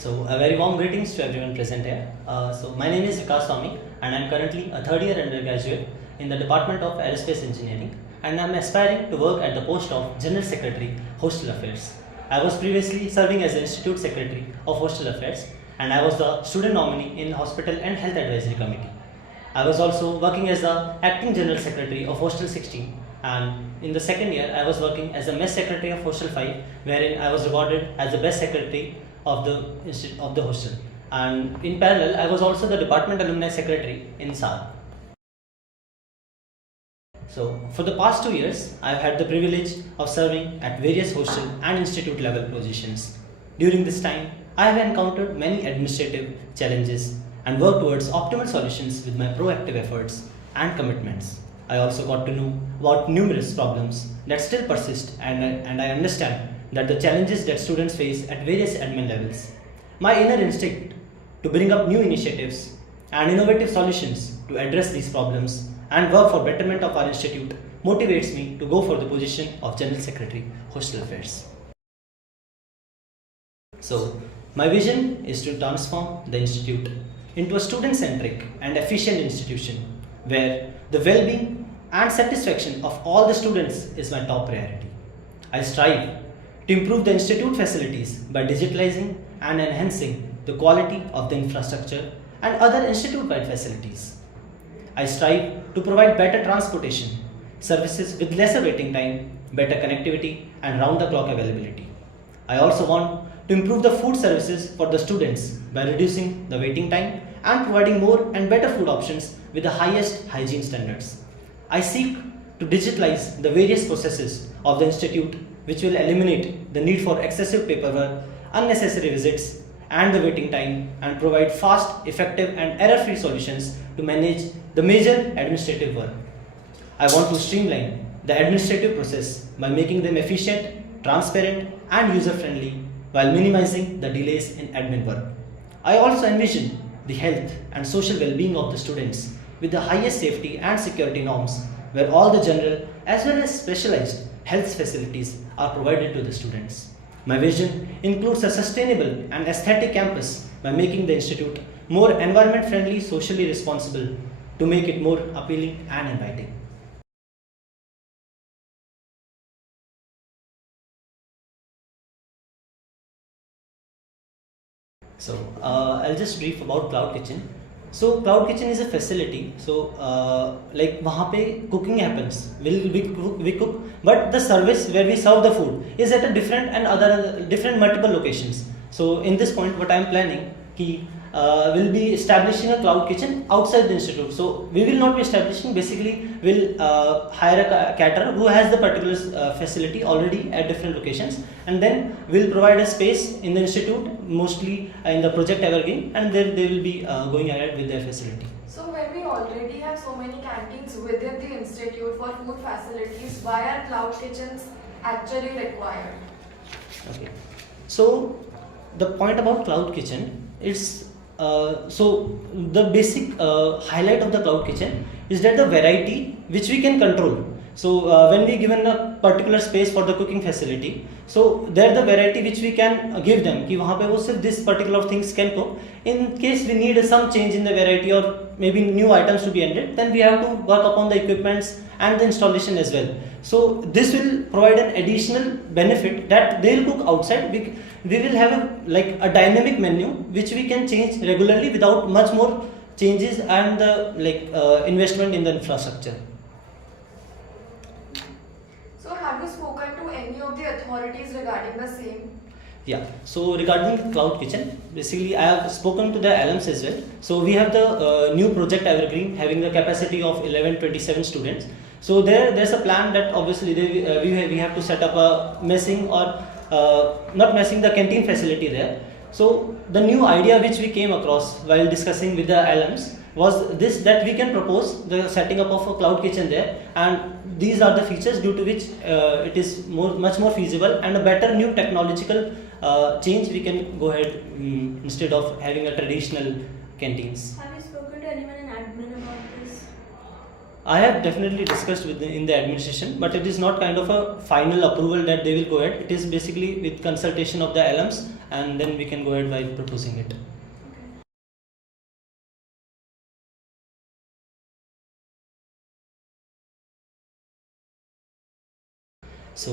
So a very warm greetings to everyone present here. My name is Vikas Swami and I am currently a third year undergraduate in the Department of Aerospace Engineering, and I am aspiring to work at the post of General Secretary, Hostel Affairs. I was previously serving as the Institute Secretary of Hostel Affairs, and I was the student nominee in Hospital and Health Advisory Committee. I was also working as the Acting General Secretary of Hostel 16, and in the second year I was working as the Mess Secretary of Hostel 5, wherein I was rewarded as the Best Secretary of the hostel. And in parallel, I was also the Department Alumni Secretary in SAR. So for the past 2 years, I have had the privilege of serving at various hostel and institute level positions. During this time, I have encountered many administrative challenges and worked towards optimal solutions with my proactive efforts and commitments. I also got to know about numerous problems that still persist, and I understand that the challenges that students face at various admin levels. My inner instinct to bring up new initiatives and innovative solutions to address these problems and work for betterment of our institute motivates me to go for the position of General Secretary, Hostel Affairs. So, my vision is to transform the institute into a student-centric and efficient institution where the well-being and satisfaction of all the students is my top priority. I strive to improve the institute facilities by digitalizing and enhancing the quality of the infrastructure and other institute-wide facilities. I strive to provide better transportation services with lesser waiting time, better connectivity and round-the-clock availability. I also want to improve the food services for the students by reducing the waiting time and providing more and better food options with the highest hygiene standards. I seek to digitalize the various processes of the institute, which will eliminate the need for excessive paperwork, unnecessary visits and the waiting time, and provide fast, effective and error-free solutions to manage the major administrative work. I want to streamline the administrative process by making them efficient, transparent and user-friendly while minimizing the delays in admin work. I also envision the health and social well-being of the students with the highest safety and security norms, where all the general as well as specialized health facilities are provided to the students. My vision includes a sustainable and aesthetic campus by making the institute more environment friendly, socially responsible to make it more appealing and inviting. So I'll just brief about Cloud Kitchen. So Cloud Kitchen is a facility. So like वहाँ पे cooking happens. We cook, but the service where we serve the food is at a different multiple locations. So in this point, what I am planning कि we'll be establishing a cloud kitchen outside the institute. So we will not be establishing. Basically, we'll hire a caterer who has the particular facility already at different locations, and then we'll provide a space in the institute, mostly in the project Evergreen, and then they will be going ahead with their facility. So when we already have so many canteens within the institute for food facilities, why are cloud kitchens actually required? Okay. So the point about cloud kitchen is so the basic highlight of the cloud kitchen is that the variety which we can control. So when we given a particular space for the cooking facility, so there the variety which we can give them कि वहाँ पे वो सिर्फ this particular things can cook. In case we need some change in the variety or maybe new items to be added, then we have to work upon the equipments and the installation as well. So this will provide an additional benefit that they will cook outside. We will have a dynamic menu which we can change regularly without much more changes and the investment in the infrastructure. So have you spoken to any of the authorities regarding the same? Yeah, so regarding the cloud kitchen, basically I have spoken to the alums as well. So we have the new project Evergreen having the capacity of 1127 students. So there's a plan that obviously we have to set up a the canteen facility there. So the new idea which we came across while discussing with the alums was this, that we can propose the setting up of a cloud kitchen there, and these are the features due to which it is much more feasible and a better new technological change we can go ahead instead of having a traditional canteens. Have you spoken to anyone in admin about this? I have definitely discussed in the administration, but it is not kind of a final approval that they will go ahead. It is basically with consultation of the alums, and then we can go ahead by proposing it. So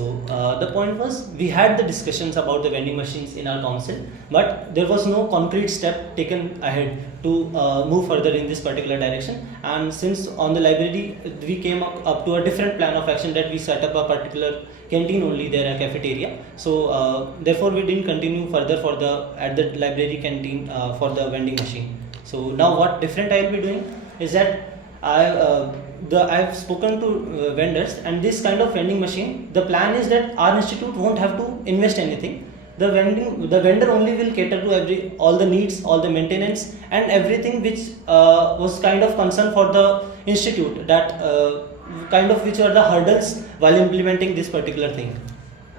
the point was, we had the discussions about the vending machines in our council, but there was no concrete step taken ahead to move further in this particular direction. And since on the library we came up to a different plan of action, that we set up a particular canteen only there, a cafeteria. So therefore we didn't continue further for the at the library canteen for the vending machine. So now what different I will be doing is that I've spoken to vendors, and this kind of vending machine, the plan is that our institute won't have to invest anything. The vendor only will cater to all the needs, all the maintenance, and everything which was kind of concern for the institute, that kind of which are the hurdles while implementing this particular thing.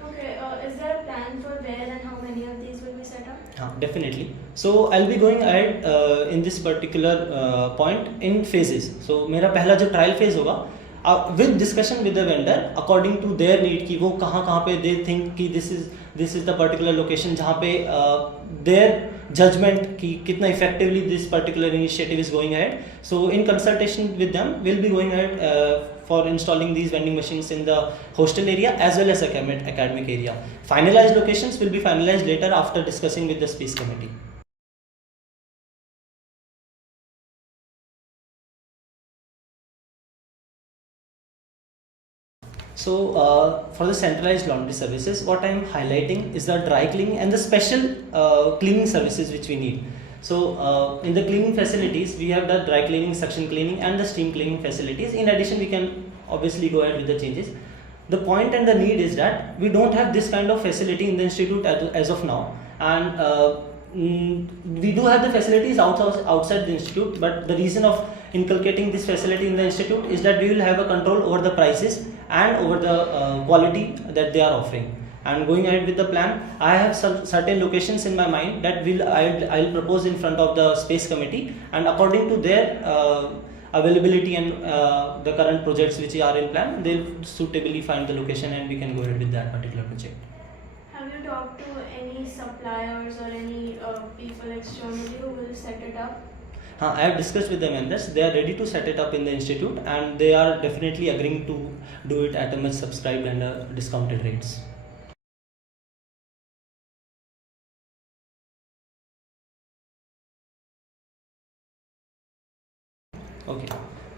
Okay, is there a plan for where and how many of these will be set up? Definitely. So I'll be going ahead in this particular point in phases. So मेरा पहला जो trial phase होगा with discussion with the vendor according to their need, कि वो कहाँ पे they think कि this is the particular location जहाँ पे their judgment कि कितना effectively this particular initiative is going ahead. So in consultation with them, we'll be going ahead for installing these vending machines in the hostel area as well as academic area. Finalized locations will be finalized later after discussing with the space committee. So for the centralized laundry services, what I am highlighting is the dry cleaning and the special cleaning services which we need. So in the cleaning facilities, we have the dry cleaning, suction cleaning, and the steam cleaning facilities. In addition, we can obviously go ahead with the changes. The point and the need is that we don't have this kind of facility in the institute as of now, and we do have the facilities outside the institute, but the reason of inculcating this facility in the institute is that we will have a control over the prices and over the quality that they are offering. And going ahead with the plan, I have some certain locations in my mind that I'll propose in front of the space committee, and according to their availability and the current projects which are in plan, they'll suitably find the location and we can go ahead with that particular project. Have you talked to any suppliers or any people externally who will set it up? I have discussed with the vendors. They are ready to set it up in the institute, and they are definitely agreeing to do it at a much subscribed and discounted rates. Okay,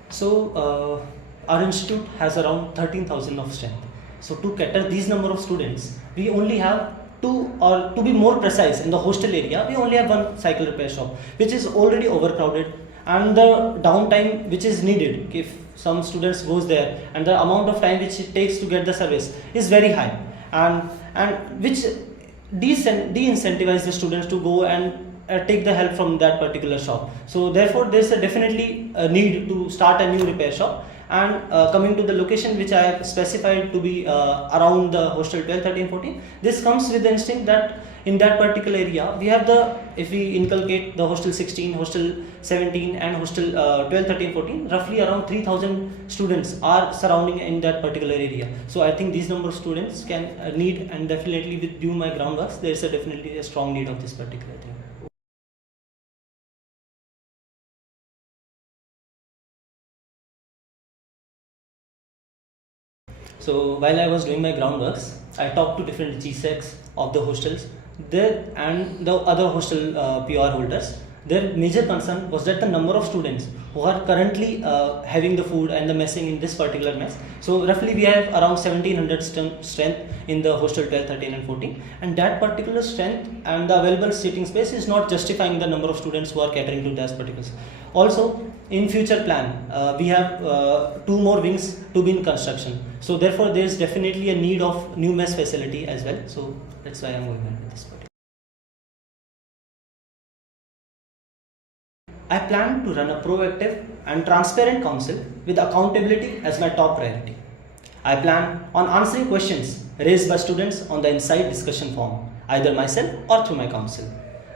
so our institute has around 13,000 of strength. So to cater these number of students, we only have two, or to be more precise, in the hostel area, we only have one cycle repair shop, which is already overcrowded, and the downtime which is needed if some students goes there, and the amount of time which it takes to get the service is very high, and which de-incentivize the students to go and take the help from that particular shop. So therefore there is definitely a need to start a new repair shop. And coming to the location which I have specified to be around the hostel 12, 13, 14, this comes with the instinct that in that particular area we have if we inculcate the hostel 16, hostel 17 and hostel 12, 13, 14, roughly around 3,000 students are surrounding in that particular area. So I think these number of students can need, and definitely with due my groundworks, there is definitely a strong need of this particular thing. So while I was doing my groundworks, I talked to different GSECs of the hostels there and the other hostel PR holders. Their major concern was that the number of students who are currently having the food and the messing in this particular mess. So roughly we have around 1700 strength in the hostel 12, 13 and 14, and that particular strength and the available seating space is not justifying the number of students who are catering to that particular. Also in future plan we have 2 more wings to be in construction. So therefore there is definitely a need of new mess facility as well. So that's why I am going on with this particular. I plan to run a proactive and transparent council with accountability as my top priority. I plan on answering questions raised by students on the inside discussion forum, either myself or through my council.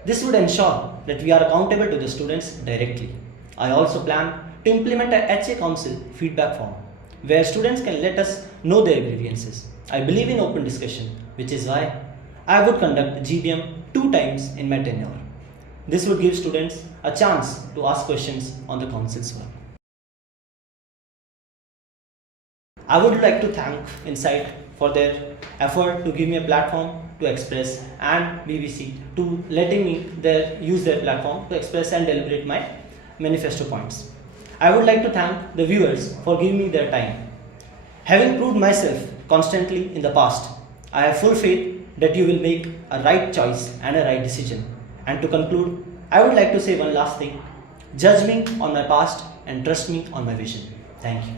This would ensure that we are accountable to the students directly. I also plan to implement a HA Council feedback form where students can let us know their grievances. I believe in open discussion, which is why I would conduct GBM 2 times in my tenure. This would give students a chance to ask questions on the council's work. I would like to thank Insight for their effort to give me a platform to express and BBC to letting me use their platform to express and deliberate my manifesto points. I would like to thank the viewers for giving me their time. Having proved myself constantly in the past, I have full faith that you will make a right choice and a right decision. And to conclude, I would like to say one last thing. Judge me on my past and trust me on my vision. Thank you.